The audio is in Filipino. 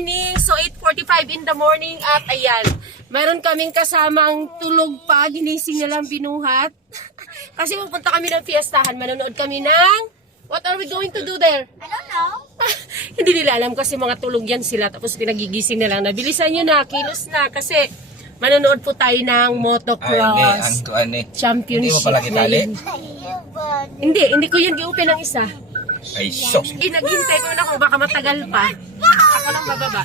morning. So 8:45 in the morning at ayan, mayroon kaming kasamang tulog pa, ginising na lang binuhat. Kasi pupunta kami ng fiestahan, manonood kami ng, what are we going to do there? I don't know. Hindi nila alam kasi mga tulog yan sila, tapos pinagigising na lang. Nabilisan nyo na, kilos na, kasi manonood po tayo ng motocross championship. Hindi mo pala kitali? Hindi ko yan gi-open ang isa. Ay, sos. Naghintay ko na kung baka matagal pa. Ako lang bababa.